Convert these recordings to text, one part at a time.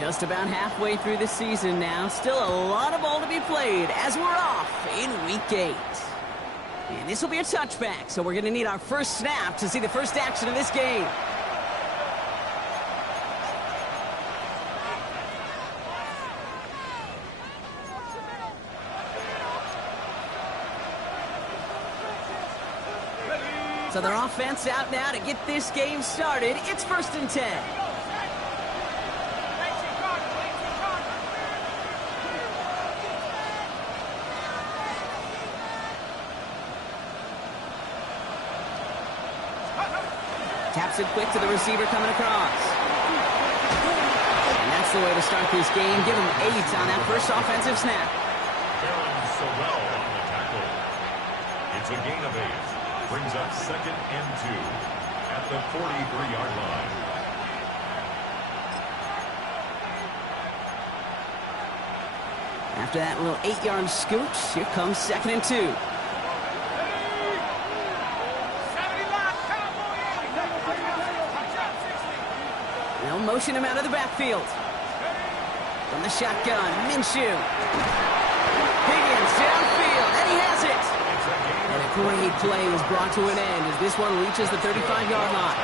Just about halfway through the season now. Still a lot of ball to be played as we're off in Week 8. And this will be a touchback, so we're going to need our first snap to see the first action of this game. So their offense out now to get this game started. It's 1st and 10. Taps it quick to the receiver coming across. And that's the way to start this game. Give him 8 on that first offensive snap. Aaron so well on the tackle. It's a gain of 8. Brings up 2nd and 2 at the 43-yard line. After that little 8-yard scooch, here comes 2nd and 2. They'll motion him out of the backfield. From the shotgun, Minshew. Higgins downfield, and he has it. And a great play is brought to an end as this one reaches the 35-yard line.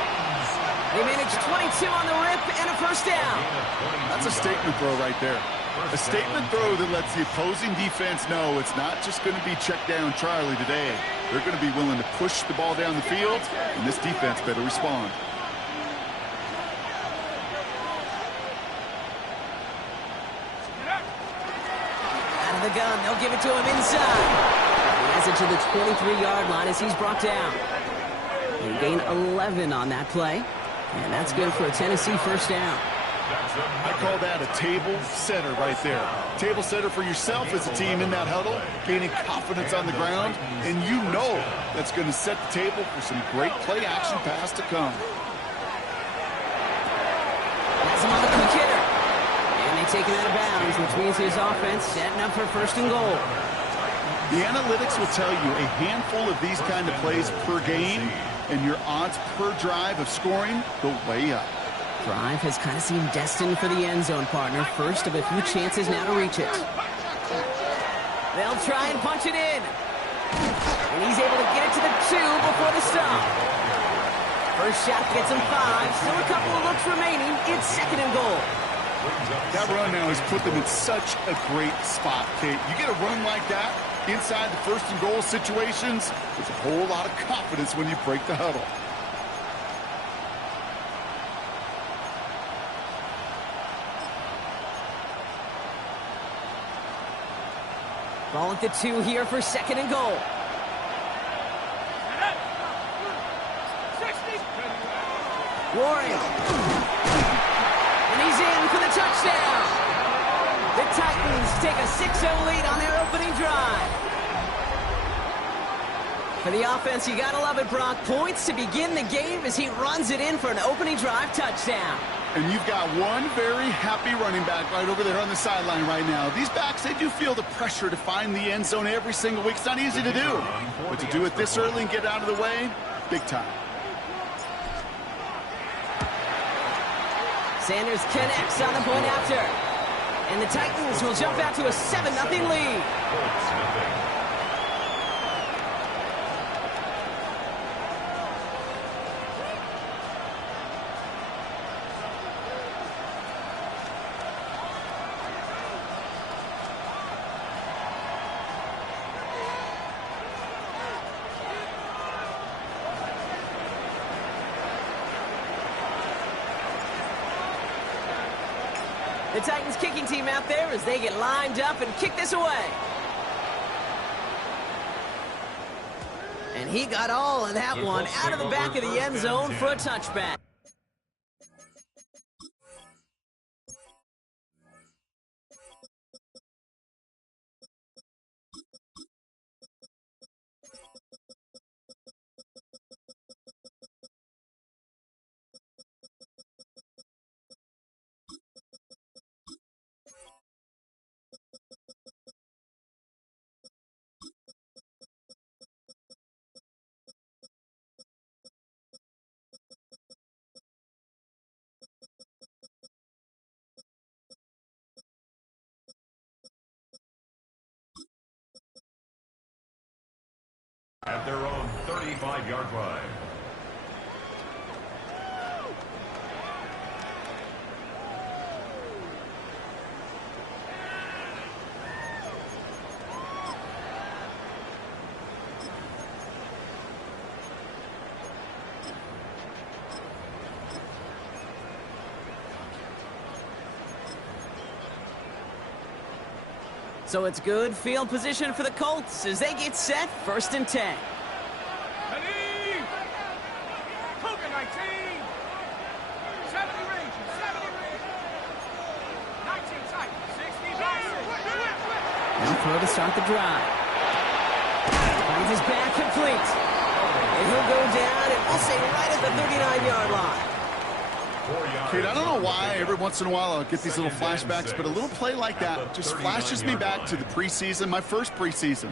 They manage 22 on the rip and a first down. That's a statement throw right there. A statement throw that lets the opposing defense know it's not just going to be check down Charlie today. They're going to be willing to push the ball down the field, and this defense better respond. Out of the gun, they'll give it to him inside. He has it to the 23-yard line as he's brought down. They gain 11 on that play, and that's good for a Tennessee first down. I call that a table setter right there. Table setter for yourself as a team in that huddle, gaining confidence on the ground, and you know that's going to set the table for some great play action pass to come. That's him on the quick hitter. And they take him out of bounds, which means his offense setting up for 1st and goal. The analytics will tell you a handful of these kind of plays per game, and your odds per drive of scoring go way up. Drive has kind of seemed destined for the end zone, partner. First of a few chances now to reach it. They'll try and punch it in. And he's able to get it to the 2 before the stop. First shot gets him 5. Still a couple of looks remaining. It's 2nd and goal. That run now has put them in such a great spot, Kate. You get a run like that inside the 1st and goal situations, there's a whole lot of confidence when you break the huddle. Ball at the 2 here for 2nd and goal. Warren. And he's in for the touchdown. The Titans take a 6-0 lead on their opening drive. For the offense, you gotta love it, Brock. Points to begin the game as he runs it in for an opening drive touchdown. And you've got one very happy running back right over there on the sideline right now. These backs, they do feel the pressure to find the end zone every single week. It's not easy to do. But to do it this early and get out of the way, big time. Sanders connects on the point after. And the Titans will jump out to a 7-0 lead. The Titans kicking team out there as they get lined up and kick this away. And he got all of that one out of the back of the end zone for a touchback. At their own 35-yard line. So it's good field position for the Colts as they get set, 1st and 10. Now throw to start the drive. Finds his back complete. And he'll go down, and we'll say right at the 39-yard line. Kate, I don't know why every once in a while I'll get these little flashbacks, but a little play like that just flashes me back to the preseason, my first preseason,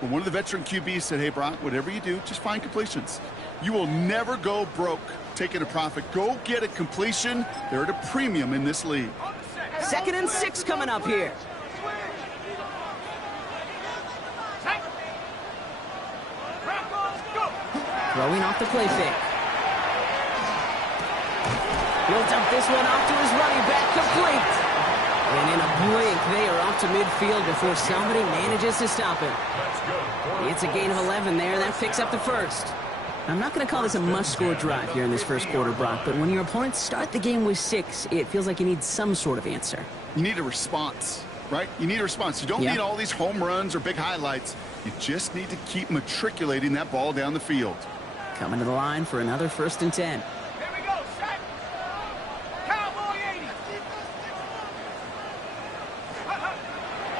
when one of the veteran QBs said, hey, Brock, whatever you do, just find completions. You will never go broke taking a profit. Go get a completion. They're at a premium in this league. 2nd and 6 coming up here. Throwing off the play fake. He'll dump this one off to his running back, complete. And in a blink, they are off to midfield before somebody manages to stop him. It's a gain of 11 there. That picks up the first. I'm not going to call this a must-score drive here in this first quarter, Brock, but when your opponents start the game with 6, it feels like you need some sort of answer. You need a response, right? You need a response. You don't need all these home runs or big highlights. You just need to keep matriculating that ball down the field. Coming to the line for another 1st and 10.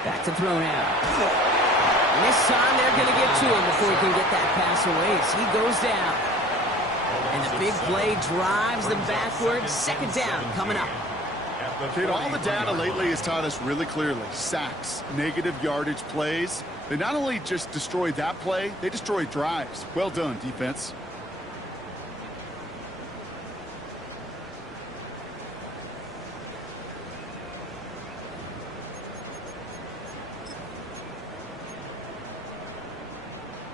Back to throw now. And this time they're going to get to him before he can get that pass away as he goes down. And the big play drives them backwards. 2nd down coming up. Kate, all the data lately has taught us really clearly. Sacks, negative yardage plays. They not only just destroy that play, they destroy drives. Well done, defense.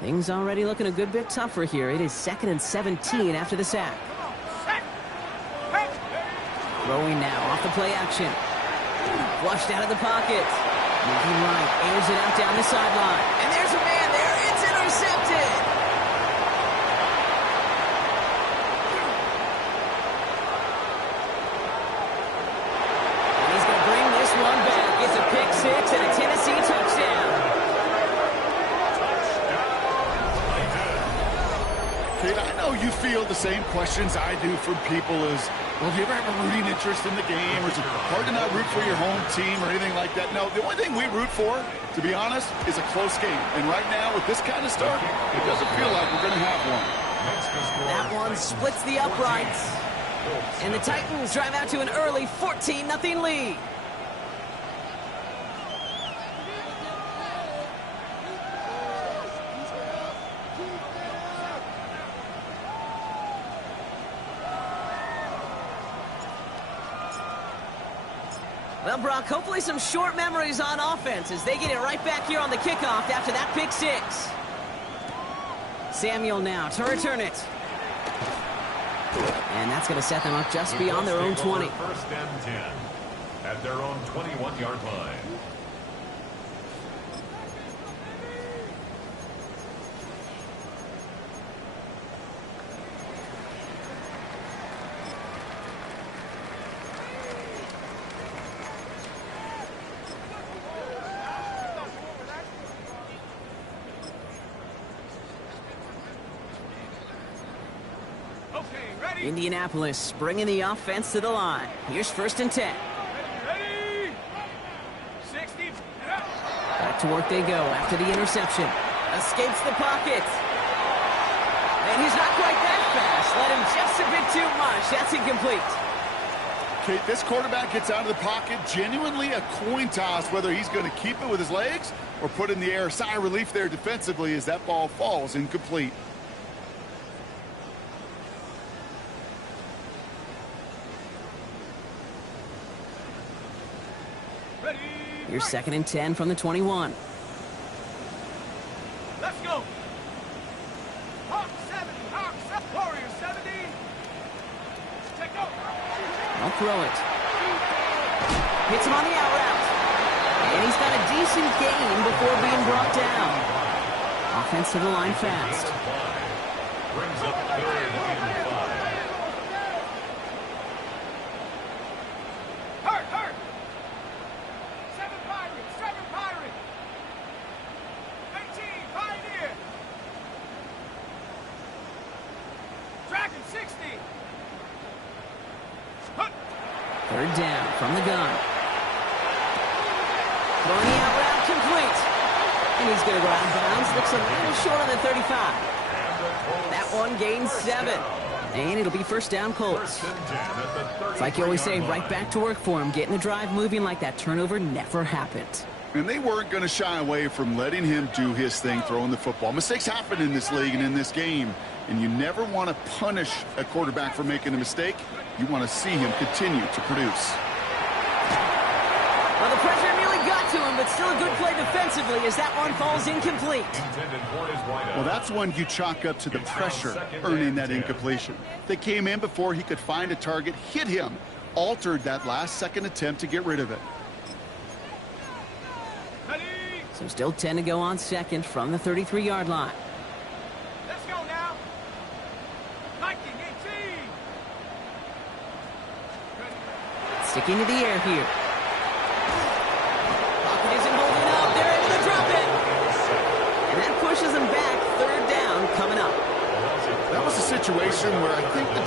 Things already looking a good bit tougher here. It is 2nd and 17 after the sack. Throwing now off the play action. Flushed out of the pocket. Moving right, airs it out down the sideline. And there's a man there. It's intercepted. And he's going to bring this one back. It's a pick 6 and a Tennessee touchdown. Kate, I know you feel the same questions I do from people as, well, do you ever have a rooting interest in the game? Or is it hard to not root for your home team or anything like that? No, the only thing we root for, to be honest, is a close game. And right now, with this kind of start, it doesn't feel like we're going to have one. That one splits the uprights. And the Titans drive out to an early 14-0 lead. Well, Brock, hopefully some short memories on offense as they get it right back here on the kickoff after that pick 6. Samuel now to return it. And that's going to set them up just beyond their own 20. 1st and 10 at their own 21-yard line. Indianapolis bringing the offense to the line. Here's 1st and 10. Ready? 60. Back to work they go after the interception. Escapes the pocket. And he's not quite that fast. Let him just a bit too much. That's incomplete. Kate, this quarterback gets out of the pocket. Genuinely a coin toss whether he's going to keep it with his legs or put it in the air. Sigh of relief there defensively as that ball falls incomplete. Here's 2nd and 10 from the 21. Let's go. They'll throw it. Hits him on the out route. And he's got a decent gain before being brought down. Offense to the line fast. Brings up 3rd and 5. Hurt! 7 Pirates! 18, Pioneer! Dragon 60! 3rd down from the gun. Throwing the out route complete. And he's going to go out of bounds. Looks a little short on the 35. That one gains 7. And it'll be 1st down Colts. It's like you always say, right back to work for him. Getting the drive moving like that turnover never happened. And they weren't going to shy away from letting him do his thing, throwing the football. Mistakes happen in this league and in this game. And you never want to punish a quarterback for making a mistake. You want to see him continue to produce. Well, the pressure nearly got to him, but still a good play defensively as that one falls incomplete. Well, that's one you chalk up to the pressure earning that incompletion. They came in before he could find a target, hit him, altered that last-second attempt to get rid of it. So still 10 to go on 2nd from the 33-yard line. Let's go now! 19, 18! Sticking to the air here. Pocket isn't holding up. They're able to drop it. And that pushes them back. 3rd down coming up. That was a situation where I think the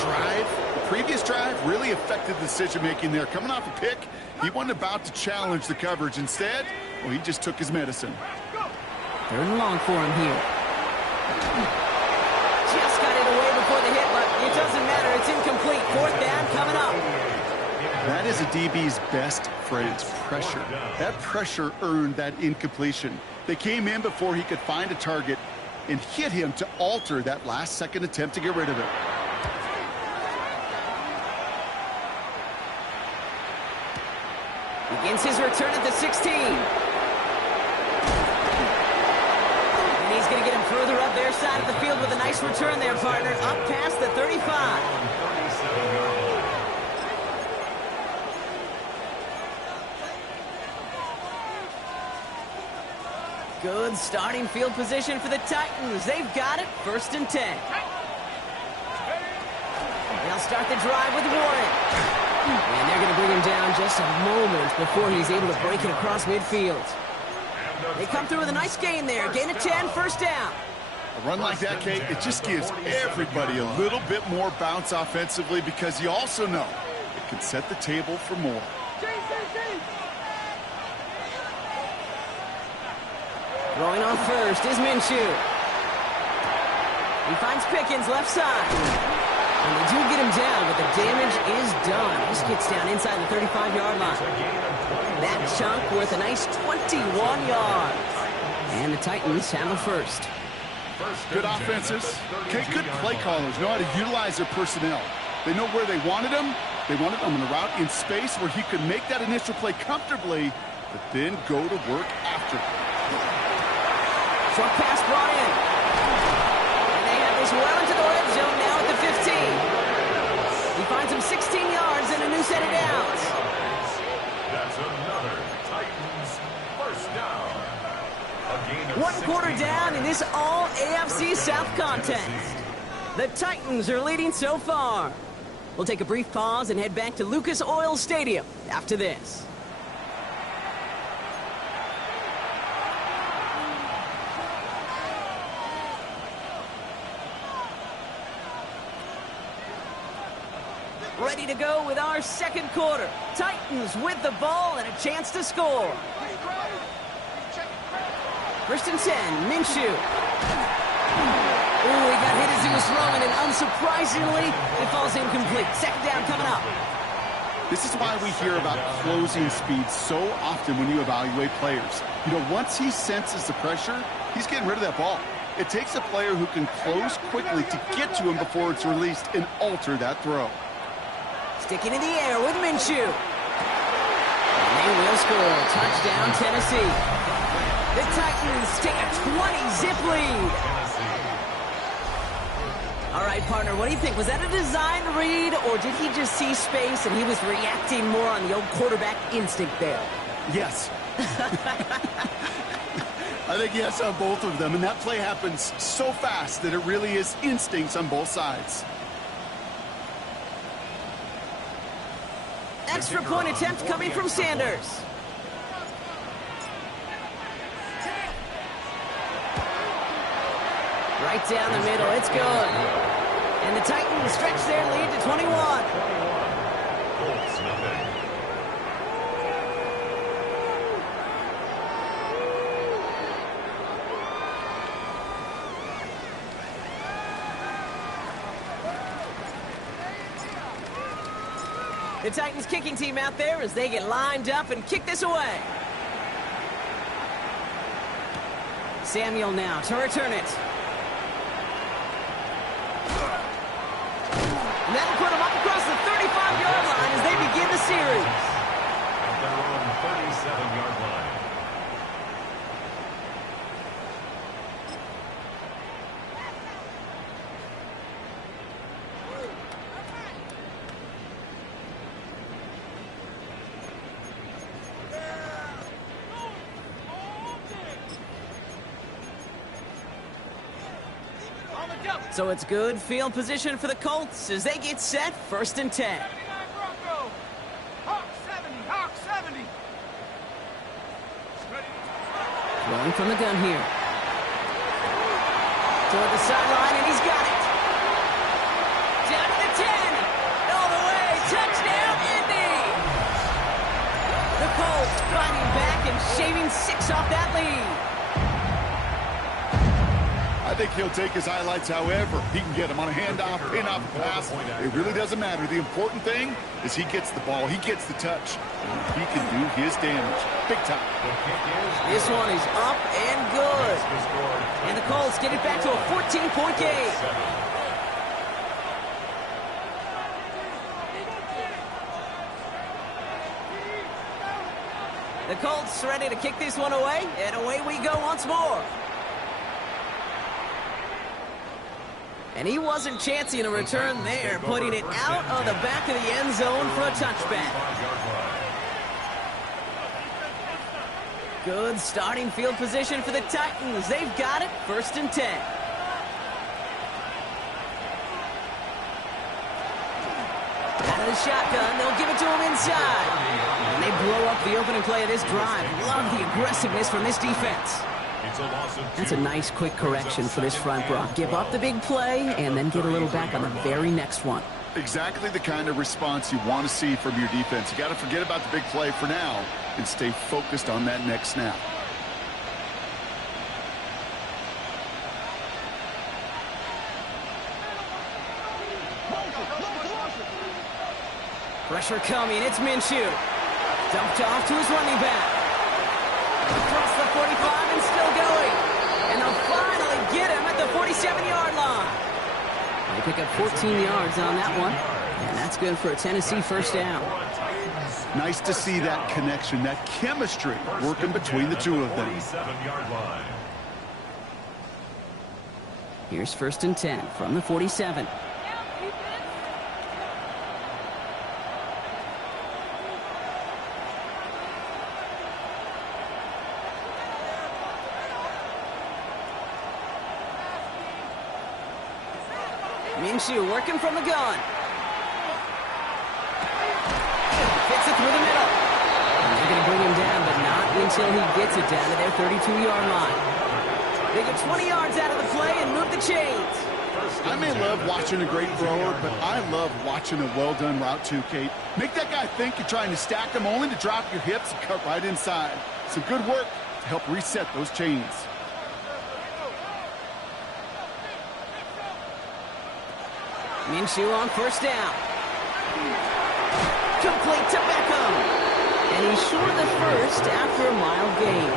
previous drive, really affected the decision-making there. Coming off a pick, he wasn't about to challenge the coverage. Instead, well, he just took his medicine. 3rd and long for him here. Just got it away before the hit, but it doesn't matter. It's incomplete. 4th down coming up. That is a DB's best friend, pressure. That pressure earned that incompletion. They came in before he could find a target and hit him to alter that last-second attempt to get rid of it. Begins his return at the 16. And he's going to get him further up their side of the field with a nice return there, partner. Up past the 35. Good starting field position for the Titans. They've got it. 1st and 10. They'll start the drive with Warren. And they're going to bring him down just a moment before he's able to break it across midfield. They come through with a nice gain there. Gain of 10, 1st down. A run like that, Kate, it just gives everybody a little bit more bounce offensively because you also know it can set the table for more. Throwing on first is Minshew. He finds Pickens left side. And they do get him down, but the damage is done. This gets down inside the 35-yard line. That chunk worth a nice 21 yards. And the Titans have a 1st. Good offenses. Okay, good play callers know how to utilize their personnel. They know where they wanted him. They wanted him on a route in space where he could make that initial play comfortably, but then go to work after. Short pass brought in. And they have this well into the red zone now at the 15. He finds him 16 yards and a new set of downs. That's another Titans 1st down. One quarter down in this all-AFC South contest. The Titans are leading so far. We'll take a brief pause and head back to Lucas Oil Stadium after this. Ready to go with our 2nd quarter. Titans with the ball and a chance to score. 1st and 10, Minshew. Ooh, he got hit as he was throwing, and unsurprisingly, it falls incomplete. 2nd down coming up. This is why we hear about closing speed so often when you evaluate players. You know, once he senses the pressure, he's getting rid of that ball. It takes a player who can close quickly to get to him before it's released and alter that throw. Sticking in the air with Minshew. And they will score. Touchdown, Tennessee. The Titans take a 20-zip lead. All right, partner, what do you think? Was that a design read, or did he just see space and he was reacting more on the old quarterback instinct there? Yes. I think yes on both of them, and that play happens so fast that it really is instincts on both sides. Extra point attempt coming from Sanders. Right down the middle, it's good. And the Titans stretch their lead to 21. Colts nothing. The Titans kicking team out there as they get lined up and kick this away. Samuel now to return it. And that'll put them up across the 35-yard line as they begin the series. At their own 37-yard line. So it's good field position for the Colts as they get set, 1st and 10. 79 Bronco. Hawk 70, Hawk 70. Rolling from the gun here. Toward the sideline, and he's got it. Down to the 10. All the way. Touchdown, Indy. The Colts fighting back and shaving 6 off that lead. I think he'll take his highlights however he can get them on a handoff, pin-off, pass. It really doesn't matter. The important thing is he gets the ball, he gets the touch, and he can do his damage. Big time. This one is up and good. And the Colts get it back to a 14-point game. The Colts ready to kick this one away, and away we go once more. And he wasn't chancing a return there, putting it out of the back of the end zone for a touchback. Good starting field position for the Titans. They've got it, 1st and 10. Out of the shotgun, they'll give it to him inside. And they blow up the opening play of this drive. Love the aggressiveness from this defense. That's a nice quick correction for this front, Brock. Give up the big play and then get a little back on the very next one. Exactly the kind of response you want to see from your defense. You got to forget about the big play for now and stay focused on that next snap. Pressure coming. It's Minshew. Dumped off to his running back. Across the 45 and still going. And they'll finally get him at the 47-yard line. They pick up 14 yards on that one. And that's good for a Tennessee first down. Nice to see that connection, that chemistry working between the two of them. Here's 1st and 10 from the 47. Minshew working from the gun. Fits it through the middle. And they're going to bring him down, but not until he gets it down to their 32-yard line. They get 20 yards out of the play and move the chains. I may love watching a great thrower, but I love watching a well-done route too, Kate. Make that guy think you're trying to stack him only to drop your hips and cut right inside. Some good work to help reset those chains. Minshew on 1st down. Complete to Beckham. And he's short of the first after a mild gain.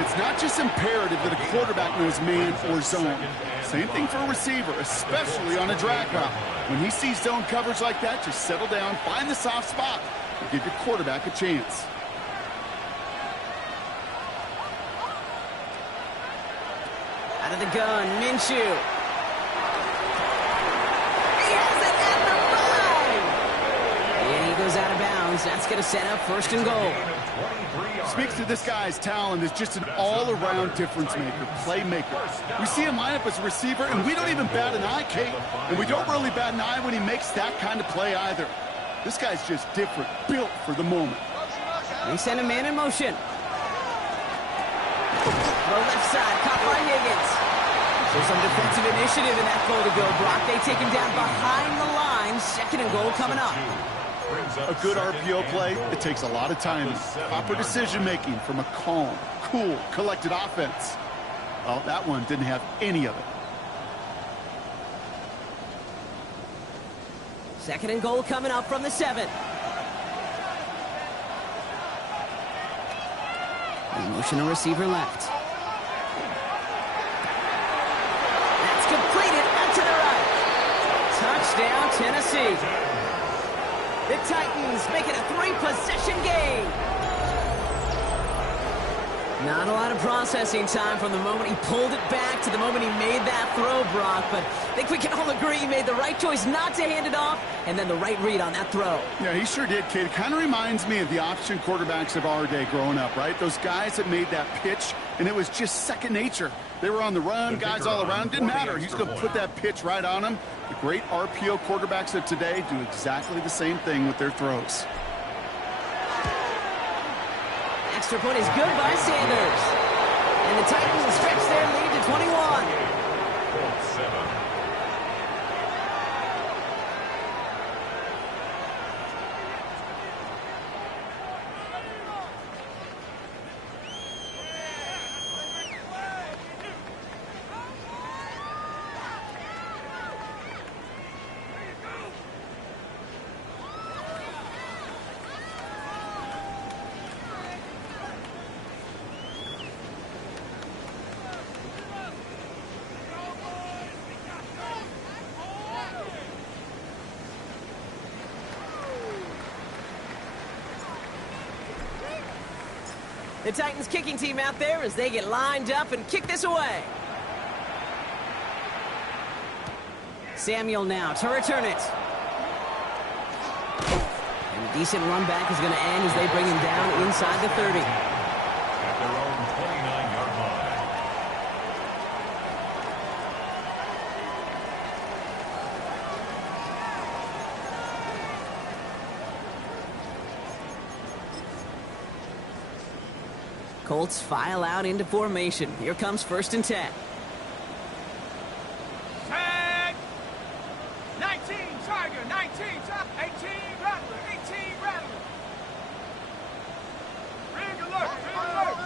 It's not just imperative that a quarterback knows man or zone. Same thing for a receiver, especially on a drag route. When he sees zone coverage like that, just settle down, find the soft spot, and give your quarterback a chance. Out of the gun, Minshew. downs. That's going to set up first and goal. Speaks to this guy's talent as just an all-around difference maker, playmaker. We see him line up as a receiver, and we don't even bat an eye, Kate. And we don't really bat an eye when he makes that kind of play either. This guy's just different, built for the moment. They send a man in motion. Throw left side, caught by Higgins. So some defensive initiative in that goal to go, Brock. They take him down behind the line. Second and goal coming up. A good RPO play, it takes a lot of timing. Proper decision-making from a calm, cool, collected offense. Well, that one didn't have any of it. Second and goal coming up from the 7. Motion a receiver left. That's completed out to the right. Touchdown, Tennessee. The Titans make it a 3-possession game. Not a lot of processing time from the moment he pulled it back to the moment he made that throw, Brock. But I think we can all agree he made the right choice not to hand it off, and then the right read on that throw. Yeah, he sure did, Kate. It kind of reminds me of the option quarterbacks of our day growing up, right? Those guys that made that pitch, and it was just second nature. They were on the run, guys all around. Didn't matter. He's going to put that pitch right on them. The great RPO quarterbacks of today do exactly the same thing with their throws. Extra point is good by Sanders. And the Titans stretch their lead to 21. Colts 7. The Titans kicking team out there as they get lined up and kick this away. Samuel now to return it. And a decent run back is going to end as they bring him down inside the 30. At their own 29-yard line. Colts file out into formation. Here comes first and 10. Tag! 19 Tiger, 19 top, 18 Rattler, 18 Rattler. Ring alert, ring alert.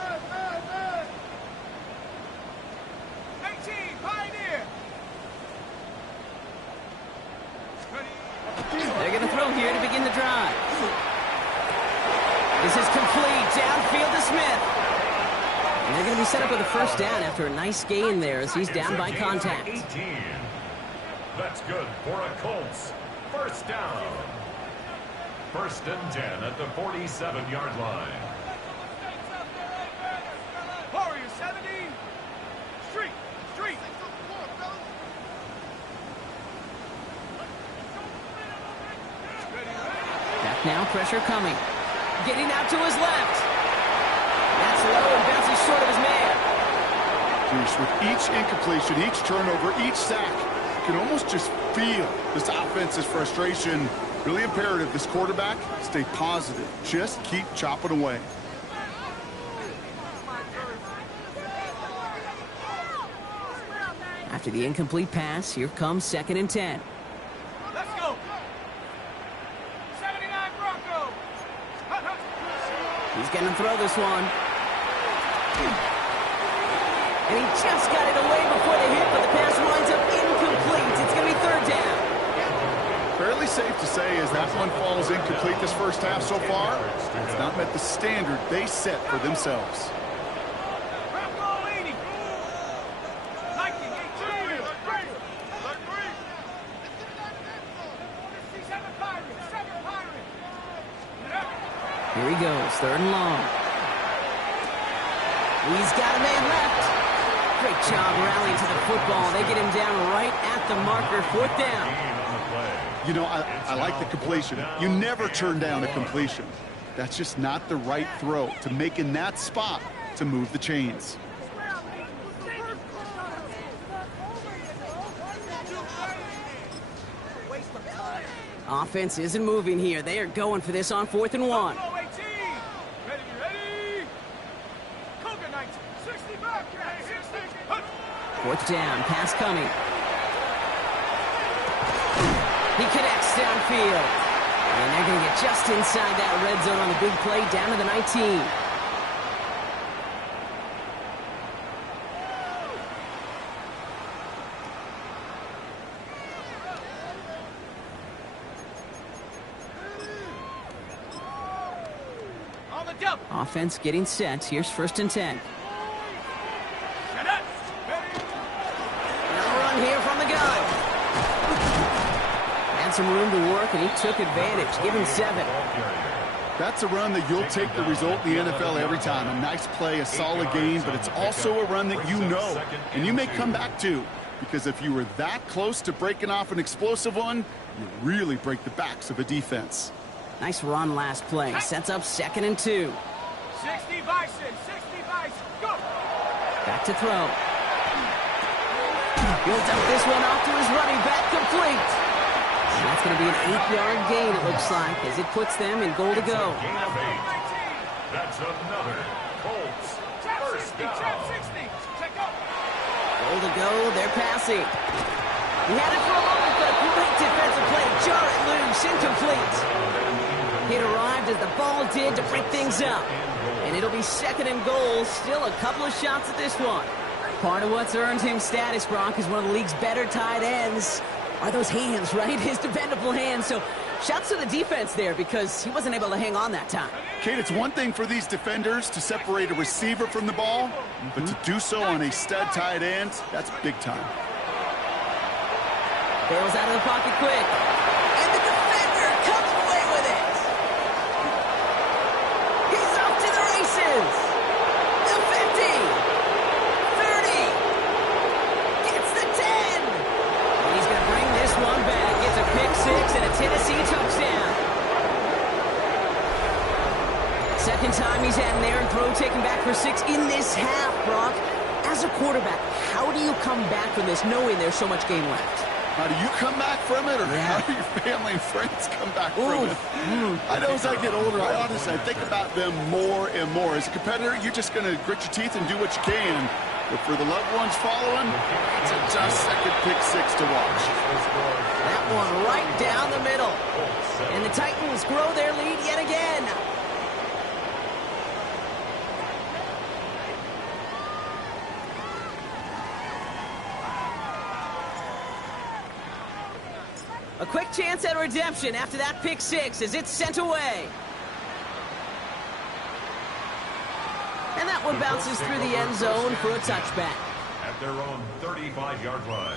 18 Pioneer. They're going to throw here to begin the drive. This is complete. Downfield to Smith. And they're going to be set up with a first down after a nice gain there as he's down by contact. 18. That's good for a Colts. First down. First and 10 at the 47-yard line. Warrior 70. Street, street. Back now, pressure coming. Getting out to his left. That's low and bounces short of his man. Goose, with each incompletion, each turnover, each sack, you can almost just feel this offense's frustration. Really imperative, this quarterback, stay positive. Just keep chopping away. After the incomplete pass, here comes second and 10. Let's go. 79 Bronco. He's going to throw this one. And he just got it away before the hit, but the pass winds up incomplete. It's going to be third down. Fairly safe to say as that one falls incomplete this first half so far, it's not met the standard they set for themselves. Bronco 80. Lightning 18. 7 Pirates, 7 Pirates. Here he goes, third and long. He's got a man left. Great job rallying to the football. They get him down right at the the marker, 4th down. You know, I like the completion. You never turn down a completion. That's just not the right throw to make in that spot to move the chains. Offense isn't moving here. They are going for this on 4th and 1. Fourth down, pass coming. He connects downfield. And they're going to get just inside that red zone on the big play, down to the 19. Offense getting set. Here's 1st and 10. No run here from the gun. Had some room to work, and he took advantage. Give him 7. That's a run that you'll take the result in the NFL every time. A nice play, a solid game, but it's also a run that you know, and you may come back to, because if you were that close to breaking off an explosive one, you really break the backs of a defense. Nice run last play. Sets up 2nd and 2. 60 Bison, 60 Bison, go! Back to throw. He'll dump this one off to his running back, complete. And that's going to be an 8-yard gain, it looks like, as it puts them in goal to go. Gain of 8. That's another Colts first down. 60, check up. Goal to go, they're passing. He had it for a moment, but a great defensive play. Jar it loose, incomplete. It arrived as the ball did to break things up. And it'll be 2nd and goal. Still a couple of shots at this one. Part of what's earned him status, Brock, is one of the league's better tight ends. Are those hands, right? His dependable hands. So shouts to the defense there because he wasn't able to hang on that time. Kate, it's one thing for these defenders to separate a receiver from the ball, but to do so on a stud tight end, that's big time. Bails out of the pocket quick. And the defender comes away with it. He's off to the races. The 50. 30. Gets the 10. And he's going to bring this one back. Gets a pick 6 and a Tennessee touchdown. Second time he's had an errant throw taken back for 6 in this half, Brock. As a quarterback, how do you come back from this knowing there's so much game left? How do you come back from it, or how do your family and friends come back from it? I know as I get older, I think about them more and more. As a competitor, you're just going to grit your teeth and do what you can. But for the loved ones following, it's a tough second pick 6 to watch. That one right down the middle. And the Titans grow their lead yet again. A quick chance at redemption after that pick 6 as it's sent away. And that one bounces through the end zone for a touchback. At their own 35-yard line.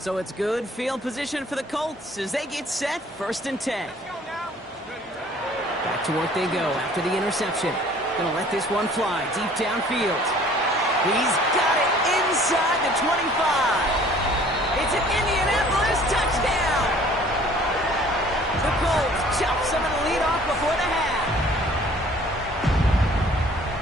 So it's good field position for the Colts as they get set, 1st and 10. Back to work they go after the interception. Gonna let this one fly deep downfield. He's got it inside the 25. It's an Indianapolis touchdown. The Colts chop some of the lead off before the half.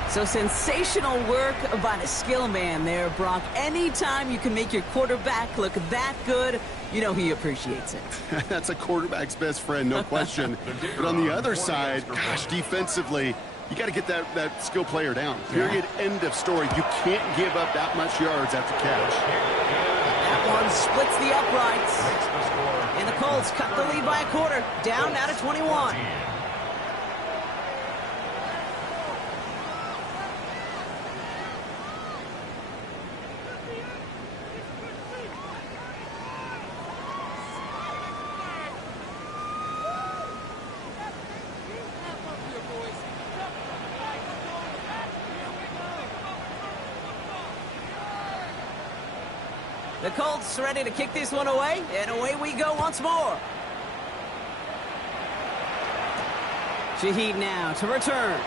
So sensational work by the skill man there, Brock. Anytime you can make your quarterback look that good, you know he appreciates it. That's a quarterback's best friend, no question. But on the other side, gosh, defensively, you got to get that skill player down. Period, end of story. You can't give up that much yards after catch. That one splits the uprights. And the Colts cut the lead by a quarter, down now to 21. The Colts ready to kick this one away, and away we go once more. Shaheed now to return.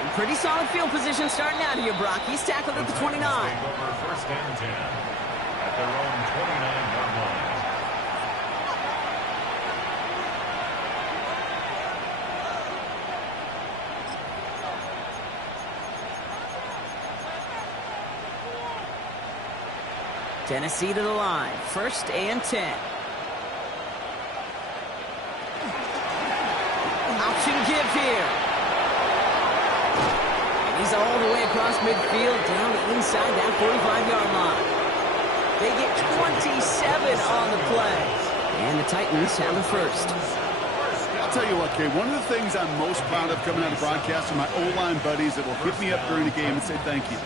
In pretty solid field position starting out here, Brock. He's tackled at the 29. First and 10 at their own 29-yard line. Tennessee to the line. First and 10. Option give here. And he's all the way across midfield down inside that 45-yard line. They get 27 on the play. And the Titans have the first. I'll tell you what, Kay, one of the things I'm most proud of coming out of broadcast are my O-line buddies that will hit me up during the game and say thank you.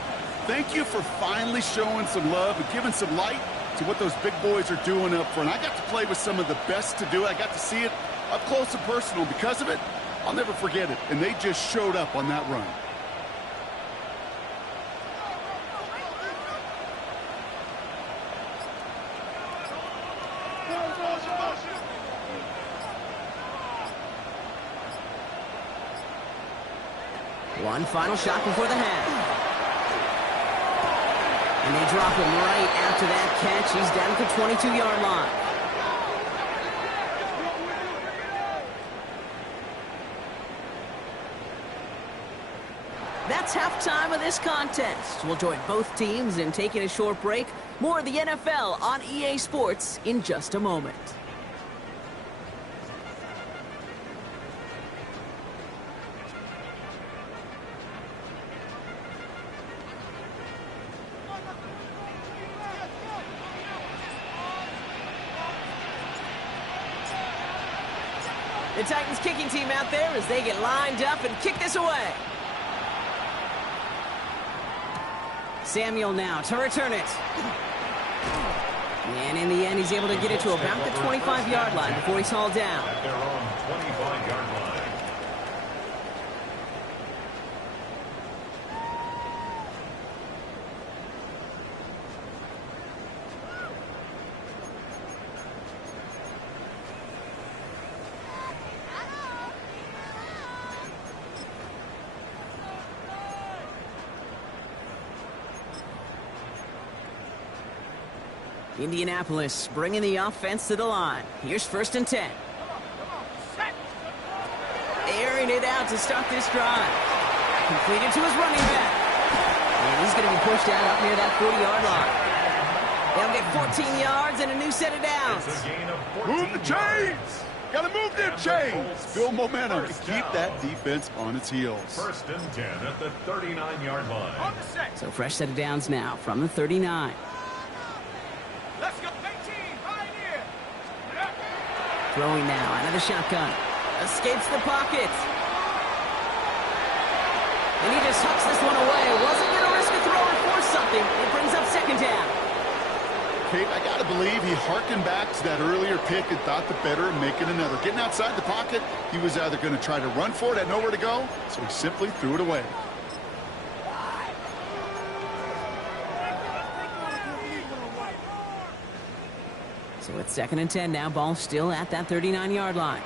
Thank you for finally showing some love and giving some light to what those big boys are doing up front. I got to play with some of the best to do it. I got to see it up close and personal. Because of it, I'll never forget it. And they just showed up on that run. One final shot before the half. And they drop him right after that catch. He's down at the 22-yard line. That's halftime of this contest. We'll join both teams in taking a short break. More of the NFL on EA Sports in just a moment. The Titans kicking team out there as they get lined up and kick this away. Samuel now to return it. And in the end, he's able to get it to about the 25-yard line before he's hauled down. At their own 25-yard line. Indianapolis bringing the offense to the line. Here's first and 10. Airing it out to start this drive. Completed to his running back. And he's going to be pushed out up near that 40-yard line. They'll get 14 yards and a new set of downs. It's a gain of 14 Move the chains! yards. Got to move them chains! Build momentum and keep that defense on its heels. First and 10 at the 39-yard line. On the set. So fresh set of downs now from the 39. Let's go. 18. Pioneer. Throwing now out of the shotgun. Escapes the pocket. And he just hucks this one away. Wasn't going to risk a throw or force something. It brings up second down. Kate, I got to believe he harkened back to that earlier pick and thought the better of making another. Getting outside the pocket, he was either going to try to run for it, had nowhere to go, so he simply threw it away. So it's second and 10 now. Ball still at that 39-yard line.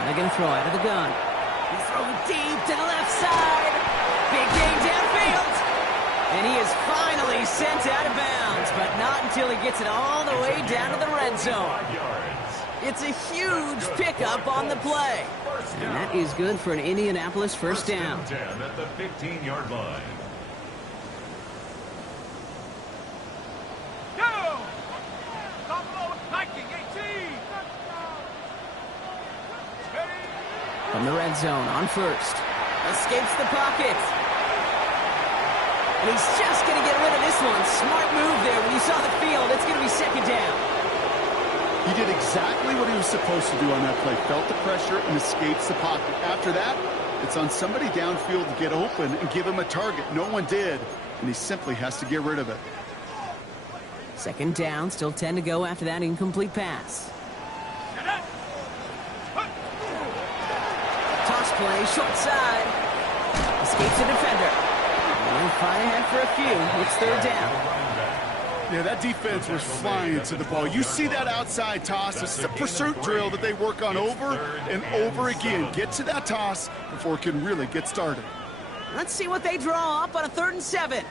They're going to throw out of the gun. He's throwing deep to the left side. Big gain downfield. And he is finally sent out of bounds, but not until he gets it all the way down to the red zone. It's a huge pickup on the play. And that is good for an Indianapolis first down. First and 10 at the 15-yard line. Go! Viking 18. From the red zone on first. Escapes the pocket. And he's just going to get rid of this one. Smart move there. When you saw the field, it's going to be second down. He did exactly what he was supposed to do on that play. Felt the pressure and escapes the pocket. After that, it's on somebody downfield to get open and give him a target. No one did, and he simply has to get rid of it. Second down, still 10 to go after that incomplete pass. play, short side. Escapes the defender. And they'll fight ahead for a few. It's third down. Yeah, that defense was flying to the ball. You see that outside toss. This is a pursuit drill that they work on over and over again. Get to that toss before it can really get started. Let's see what they draw up on a 3rd and 7. Here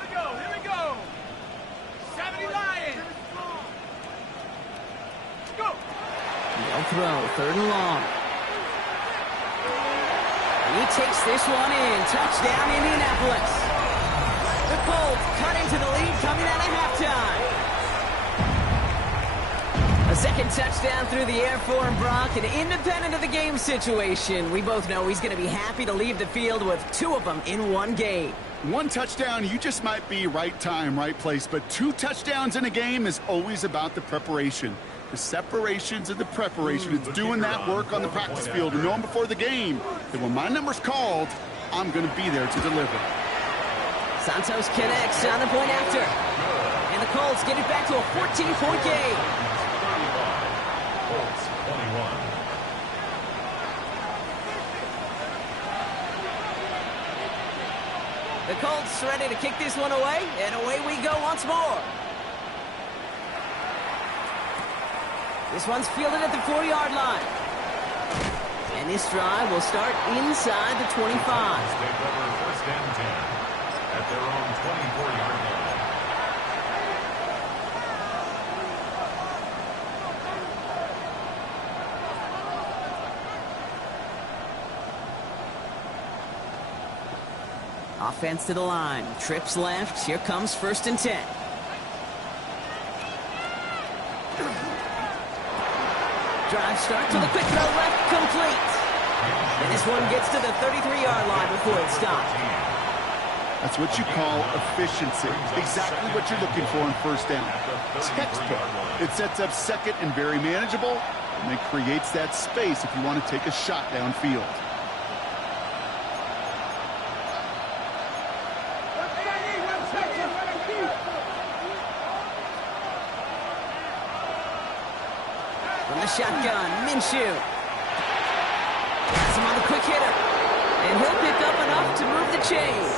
we go. 70 Lions. Go. They'll throw, 3rd and long. And he takes this one in. Touchdown, Indianapolis. The Colts cut into the lead coming out of halftime. A second touchdown through the air for Brock, and independent of the game situation, we both know he's going to be happy to leave the field with 2 of them in one game. 1 touchdown, you just might be right time, right place, but 2 touchdowns in a game is always about the preparation. The separations and the preparation. It's doing that work on the practice field and knowing before the game that when my number's called, I'm going to be there to deliver. Santos connects on the point after. And the Colts get it back to a 14-point game. Colts 21. The Colts ready to kick this one away, and away we go once more. This one's fielded at the 40-yard line. And this drive will start inside the 25. Take over 1st and 10 at their own 24-yard line. Offense to the line. Trips left. Here comes 1st and 10. Drive starts with a quick throw left, complete. And this one gets to the 33-yard line before it's stopped. That's what you call efficiency. Exactly what you're looking for in 1st down. Textbook. It sets up 2nd and very manageable, and it creates that space if you want to take a shot downfield. From the shotgun, Minshew. Has him on the quick hitter. And he'll pick up enough to move the chains.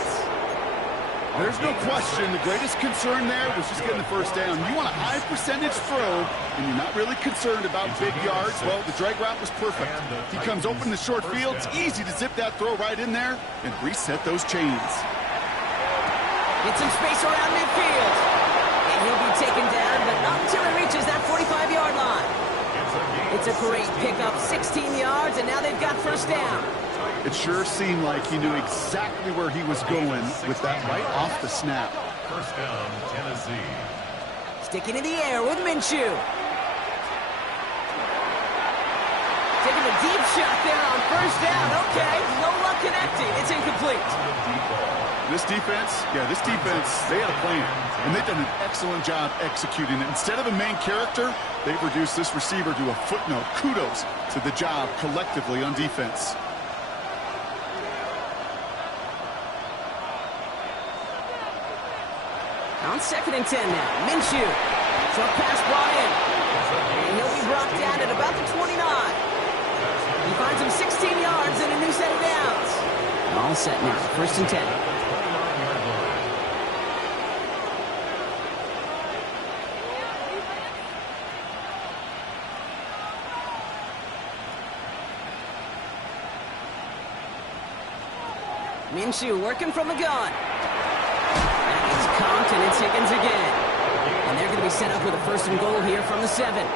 There's no question the greatest concern there was just getting the 1st down. You want a high percentage throw, and you're not really concerned about big yards. Well, the drag route was perfect. He comes open in the short field. It's easy to zip that throw right in there and reset those chains. Get some space around midfield. And he'll be taken down, but not until he reaches that 45-yard line. It's a great pickup, 16 yards, and now they've got 1st down. It sure seemed like he knew exactly where he was going with that right off the snap. 1st down, Tennessee. Sticking in the air with Minshew. Taking a deep shot there on 1st down. Okay, no luck connecting. It's incomplete. This defense, they had a plan, and they've done an excellent job executing it. Instead of a main character, they've reduced this receiver to a footnote. Kudos to the job collectively on defense. On 2nd and 10 now, Minshew. Short pass brought in. And he'll be brought down at about the 29. He finds him 16 yards and a new set of downs. All set now, 1st and 10. Minshew working from the gun. And he's conked, and it's Higgins again. And they're going to be set up with a 1st and goal here from the 7.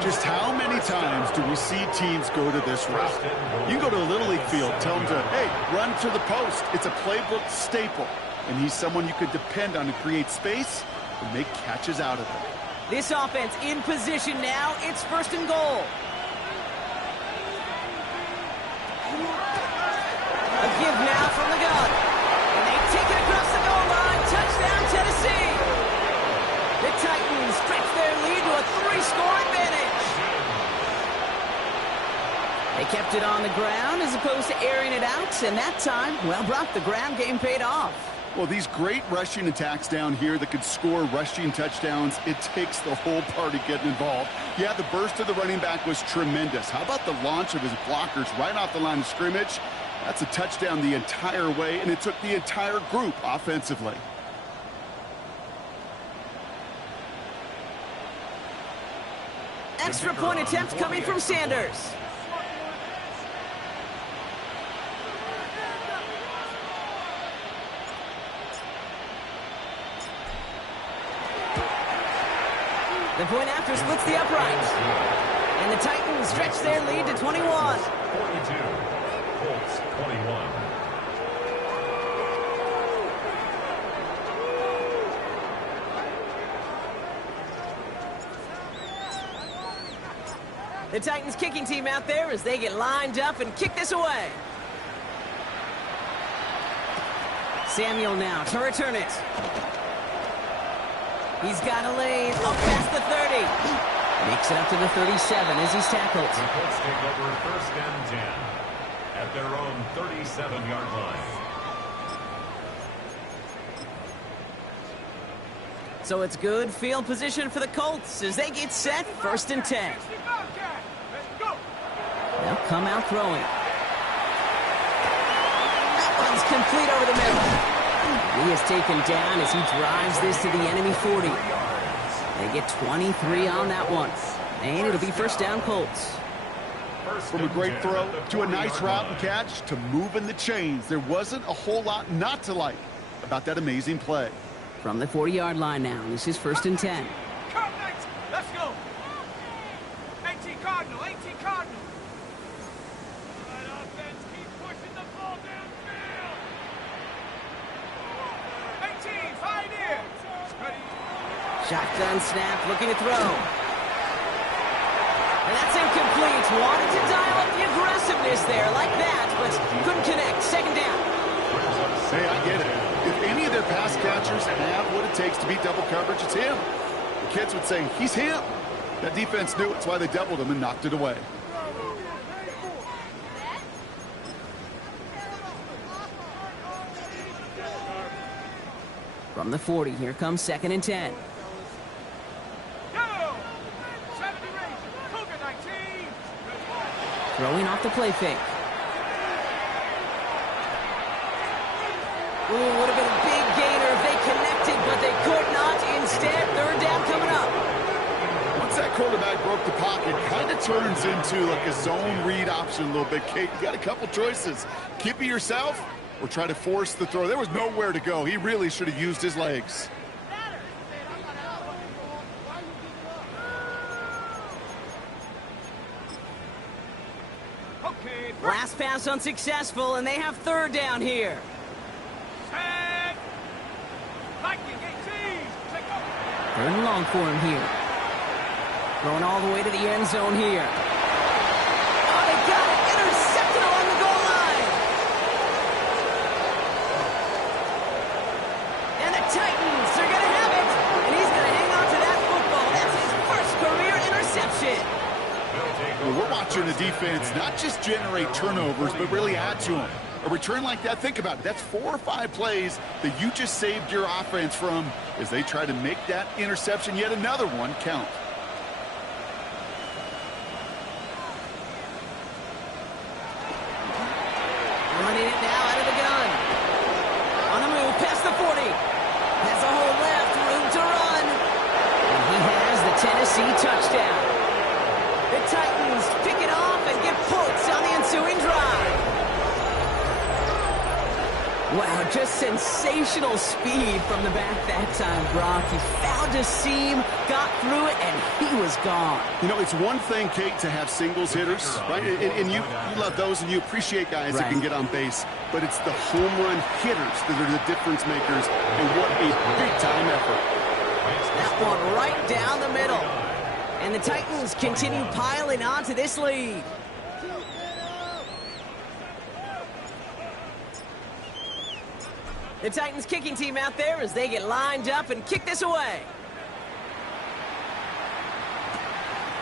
Just how many times do we see teams go to this route? You go to a Little League field, tell them to, hey, run to the post. It's a playbook staple. And he's someone you could depend on to create space and make catches out of it. This offense in position now. It's 1st and goal. A give now from the gun. And they take it across the goal line. Touchdown, Tennessee. The Titans stretch their lead to a 3-score advantage. They kept it on the ground as opposed to airing it out. And that time, well, Brock, the ground game paid off. Well, these great rushing attacks down here that could score rushing touchdowns, it takes the whole party getting involved. Yeah, the burst of the running back was tremendous. How about the launch of his blockers right off the line of scrimmage? That's a touchdown the entire way, and it took the entire group offensively. Extra point attempt coming from Sanders. The point after splits the upright. And the Titans stretch their lead to 21. 42. Colts 21. The Titans kicking team out there as they get lined up and kick this away. Samuel now to return it. He's got a lane up past the 30. Makes it up to the 37 as he's tackled. The Colts take over 1st and 10 at their own 37-yard line. So it's good field position for the Colts as they get set 1st and 10. They'll come out throwing. That one's complete over the middle. He is taken down as he drives this to the enemy 40. They get 23 on that one. And it'll be 1st down Colts. From a great throw to a nice route and catch to moving the chains. There wasn't a whole lot not to like about that amazing play. From the 40-yard line now, this is 1st and 10. Let's go. 18 Cardinal, 18 Cardinal. Right offense, keep pushing the ball downfield. 18, fight in. Shotgun snap, looking to throw. And that's incomplete. Wanted to dial up the aggressiveness there like that, but couldn't connect. 2nd down. Hey, I get it. If any of their pass catchers have what it takes to beat double coverage, it's him. The kids would say, he's him. That defense knew it. That's why they doubled him and knocked it away. From the 40, here comes 2nd and 10. Throwing off the play fake. Ooh, would have been a big gainer if they connected, but they could not. Instead, 3rd down coming up. Once that quarterback broke the pocket, kind of turns into like a zone read option a little bit. Kate, you got a couple choices. Keep it yourself or try to force the throw. There was nowhere to go. He really should have used his legs. Last pass unsuccessful, and they have 3rd down here. Third and long for him here. Throwing all the way to the end zone here. Oh, they got it. Intercepted along the goal line. And the Titans are going to have it. And he's going to hang on to that football. That's his 1st career interception. Well, we're watching the defense not just generate turnovers, but really add to them. A return like that, think about it. That's 4 or 5 plays that you just saved your offense from as they try to make that interception, yet another one, count. Running it now out of the gun. On the move, past the 40. Has a hole left, room to run. And he has the Tennessee touchdown. The Titans pick it off and get points on the ensuing drive. Wow, just sensational speed from the back that time, Brock. He found a seam, got through it, and he was gone. You know, it's one thing, Kate, to have singles hitters, right? And you love those, and you appreciate guys that can get on base. But it's the home run hitters that are the difference makers, and what a big-time effort. That one right down the middle. And the Titans continue piling on to this lead. The Titans kicking team out there as they get lined up and kick this away.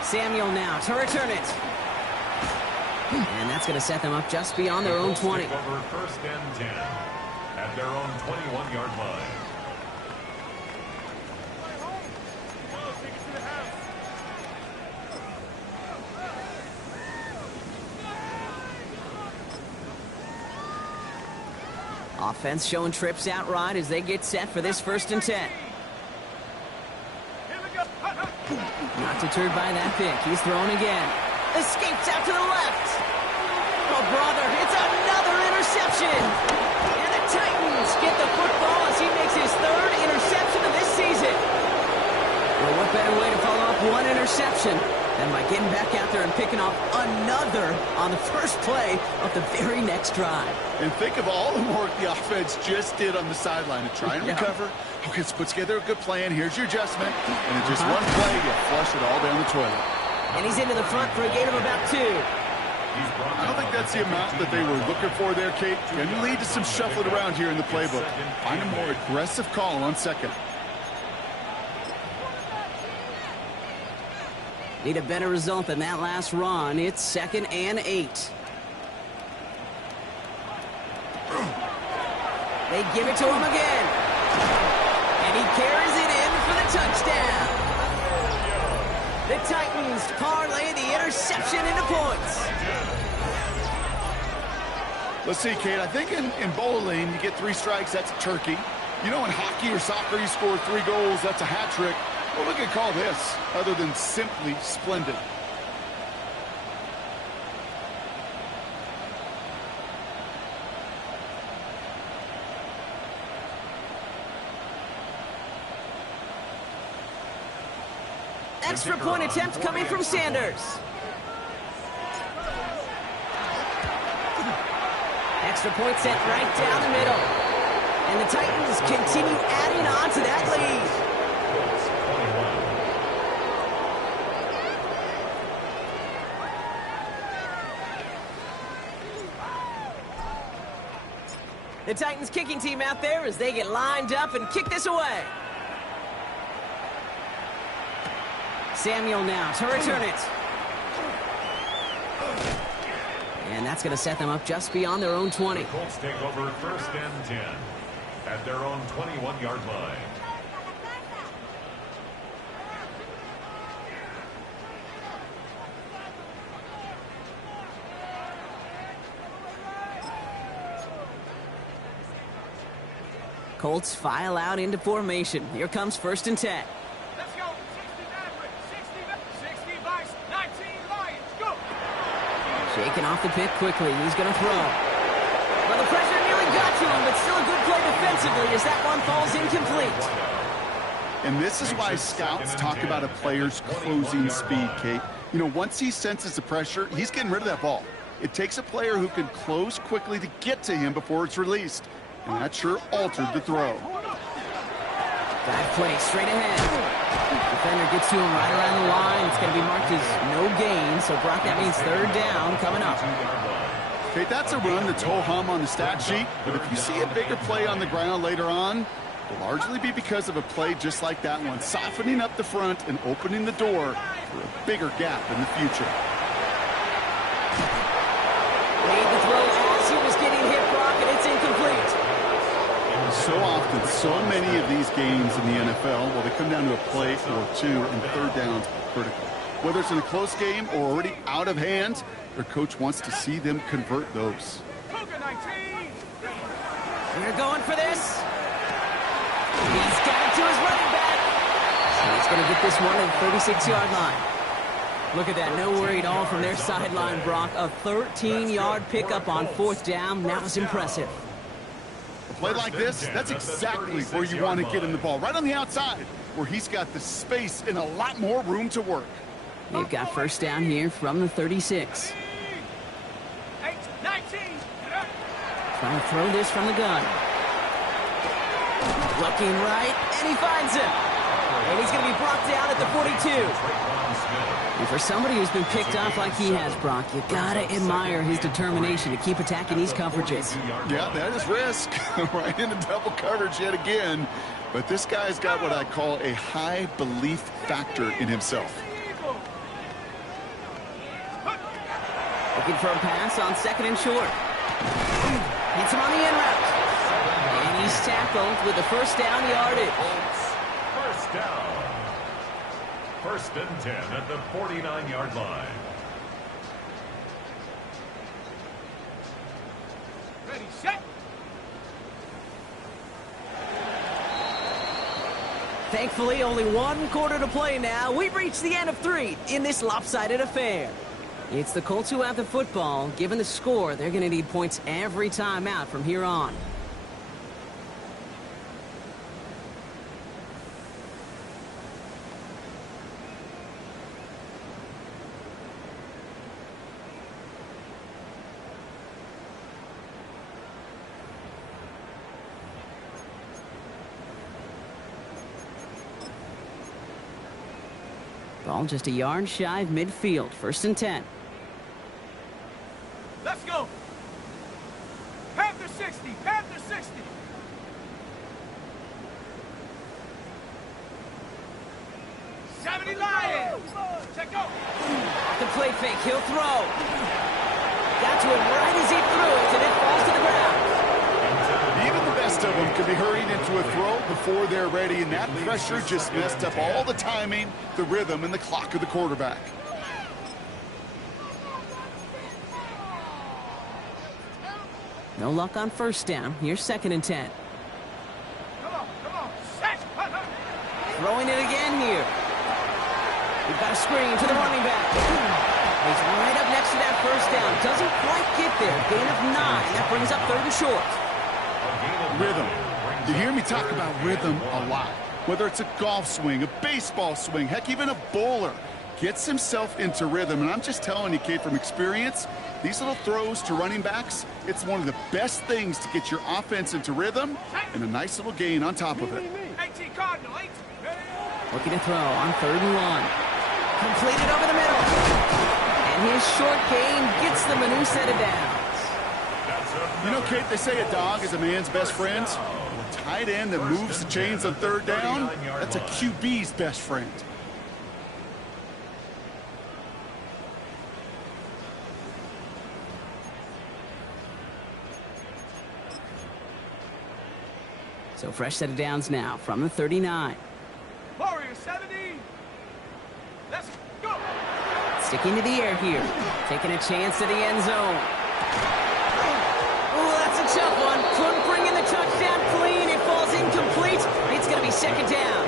Samuel now to return it. And that's going to set them up just beyond their own 20. Over 1st and 10 at their own 21-yard line. Offense showing trips out right as they get set for this 1st and 10. Not deterred by that pick. He's thrown again. Escapes out to the left. Oh, brother, it's another interception. And the Titans get the football as he makes his 3rd interception of this season. Well, what better way to follow up one interception than by getting back out there and picking off another on the first play of the very next drive. And think of all the work the offense just did on the sideline to try and recover. Okay, let's put together a good plan. Here's your adjustment. And in just one play, you flush it all down the toilet. And he's into the front for a gain of about 2. I don't think that's the amount that they were looking for there, Kate. Can lead to some shuffling around here in the playbook. Find a more aggressive call on 2nd. Need a better result than that last run. It's 2nd and 8. They give it to him again. And he carries it in for the touchdown. The Titans parlay the interception into points. Let's see, Kate. I think in bowling, you get 3 strikes, that's a turkey. You know, in hockey or soccer, you score 3 goals, that's a hat trick. Well, look at call this, other than simply splendid. Extra point attempt coming from Sanders. Extra point sent right down the middle. And the Titans continue adding on to that lead. The Titans kicking team out there as they get lined up and kick this away. Samuel now to return it. And that's going to set them up just beyond their own 20. The Colts take over 1st and 10 at their own 21-yard line. Colts file out into formation. Here comes 1st and 10. Let's go. 60 Vice, 19 Lions. Go. Shaking off the pick quickly. He's going to throw. Well, the pressure nearly got to him, but still a good play defensively as that one falls incomplete. And this is why scouts talk about a player's closing speed, Kate. You know, once he senses the pressure, he's getting rid of that ball. It takes a player who can close quickly to get to him before it's released. And that sure altered the throw. Back play straight ahead. Defender gets to him right around the line. It's going to be marked as no gain. So, Brock, that means 3rd down coming up. Okay, that's a run that's ho-hum on the stat sheet. But if you see a bigger play on the ground later on, it'll largely be because of a play just like that one, softening up the front and opening the door for a bigger gap in the future. Made the throw as he was getting hit, Brock, and it's incomplete. So often, so many of these games in the NFL, well, they come down to a play or 2, and 3rd downs are critical. Whether it's in a close game or already out of hand, their coach wants to see them convert those. They're going for this. He's got it to his running back. So he's going to get this one at the 36-yard line. Look at that, no worry at all from their sideline, Brock. A 13-yard pickup on 4th down. That was impressive. A play like this, that's exactly where you want to get him the ball, right on the outside, where he's got the space and a lot more room to work. They've got 1st down here from the 36. 19. Trying to throw this from the gun. Looking right, and he finds him. And he's going to be brought down at the 42. And for somebody who's been picked off like he has, Brock, you got to admire his determination to keep attacking these coverages. Yeah, that is risk. Right into double coverage yet again. But this guy's got what I call a high belief factor in himself. Looking for a pass on 2nd and short. Hits him on the in route. And he's tackled with the first down yardage. First down. 1st and 10 at the 49-yard line. Ready, set. Thankfully, only 1 quarter to play now. We've reached the end of 3 in this lopsided affair. It's the Colts who have the football. Given the score, they're going to need points every time out from here on. Ball just a yard shy of midfield. 1st and 10. Let's go. Panther 60. Panther 60. Lions. Check go. The play fake. He'll throw. Got to him right as he threw it, and it falls to the ground. Even the best of them can be hurried into a throw before they're ready, and that pressure just messed up all the timing, the rhythm, and the clock of the quarterback. No luck on 1st down. Here's 2nd and 10. Come on. Set. Throwing it again here. We've got a screen to the running back. He's right up next to that 1st down. Doesn't quite get there. Gain of 9. That brings up 3rd and short. Rhythm. You hear me talk about rhythm a lot. Whether it's a golf swing, a baseball swing, heck, even a bowler gets himself into rhythm. And I'm just telling you, Kate, from experience, these little throws to running backs, it's one of the best things to get your offense into rhythm and a nice little gain on top of it. 18 Cardinal, 18. Looking to throw on 3rd and 1. Completed over the middle. And his short gain gets them a new set of downs. You know, Kate, they say a dog is a man's best friend. A tight end that moves the chains on 3rd down, that's a QB's best friend. So fresh set of downs now from the 39. Warrior 70. Let's go. Sticking to the air here. Taking a chance at the end zone. Oh, that's a tough one. Couldn't bring in the touchdown clean. It falls incomplete. It's going to be 2nd down.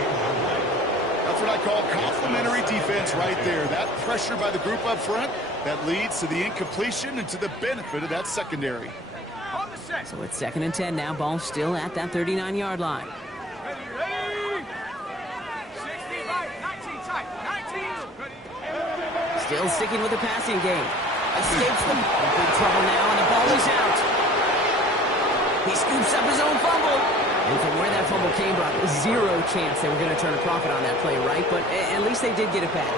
That's what I call complimentary defense right there. That pressure by the group up front, that leads to the incompletion and to the benefit of that secondary. On the set. So it's 2nd and 10 now. Ball still at that 39-yard line. Ready. 60 right. 19 tight. 19. Ready. Still sticking with the passing game. Escapes them. In big trouble now, and the ball is out. He scoops up his own fumble. And from where that fumble came, Brock, zero chance they were going to turn a profit on that play, right? But at least they did get it back.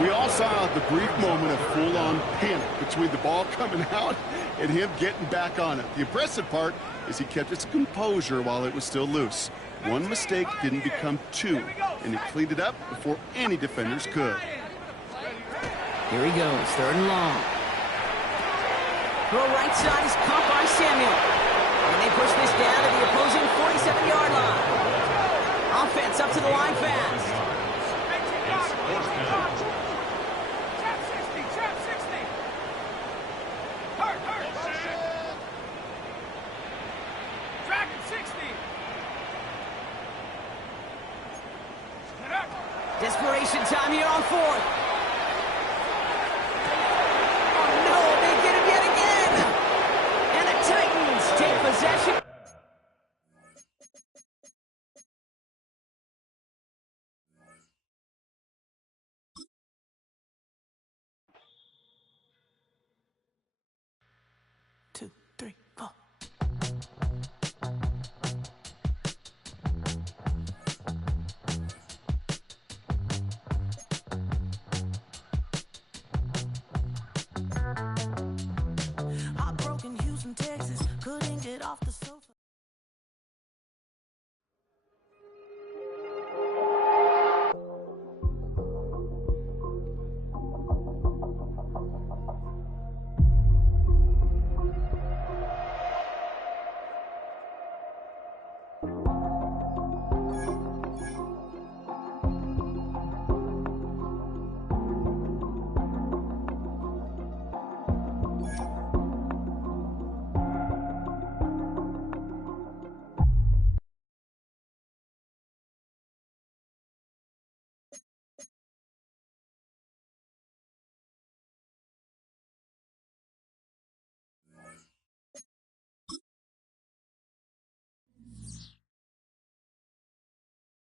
We all saw the brief moment of full-on panic between the ball coming out and him getting back on it. The impressive part is he kept his composure while it was still loose. One mistake didn't become 2, and he cleaned it up before any defenders could. Here he goes, 3rd and long. Throw right side is caught by Samuel. And they push this down to the opposing 47-yard line. Offense up to the line fast. Trap 60. Hurt. Dragon 60. Desperation time here on 4th.